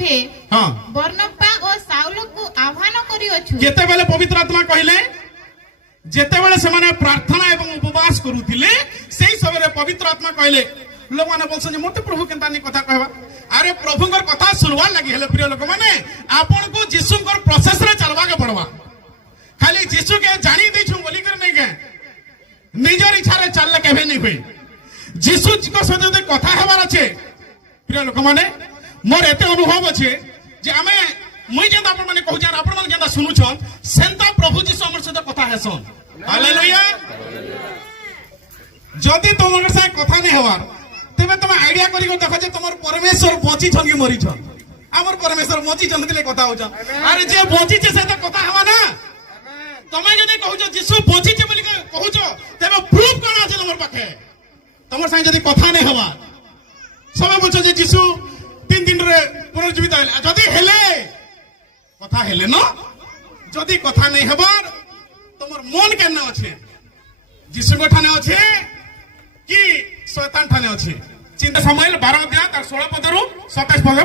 तुम्भे हाँ बर्नब्बा और शाऊल को आह्वान करिଅछु केतेबेले पवित्र आत्मा कहले जेतेबेले से प्रार्थना एवं उपवास करुथिले सेही समय पवित्र आत्मा कहले लोक माने बोलसन जे मते प्रभु केनता नि कथा कहबा अरे प्रभुंकर कथा सुनवार लागि हेले प्रिय लोक माने आपन को यीशुंकर प्रोसेस रे चलवा के पड़वा खाली यीशु के जानी दैछु बोली कर नै के निजर इच्छा रे चलले केबे नै होई यीशु को सदे कथा हेबार अछि प्रिय लोक माने मोर एते अनुभव अछि जे आमे मुई जेंदा आपन माने कहू जे आपन माने जेंदा सुनुछन सेंता प्रभु यीशु हमर सदे कथा हेसन हालेलुया जदि तुमर से कथा नै हेबार तेबे तुम आइडिया करी देखो जे तुमर परमेश्वर बची छन कि मरी छन हमर परमेश्वर बची छन के कथा हो छन अरे जे बची छे से कथा हेबा ना तमे जदि कहू जे यीशु बची छे बोली कहू छ तेबे प्रूफ कोन আছে हमर पाखे तुमर संग जदि कथा नै हेबा सबे बोलछ जे यीशु 3 दिन रे पुनर्जीवित हले जदि हेले कथा हेले न जदि कथा नै हेबार तुमर मन केना अछि यीशु को ठाने अछि कि शैतान ठाने अछि चिंता सामुएल 12 अध्याय 16 पदरु 27 पद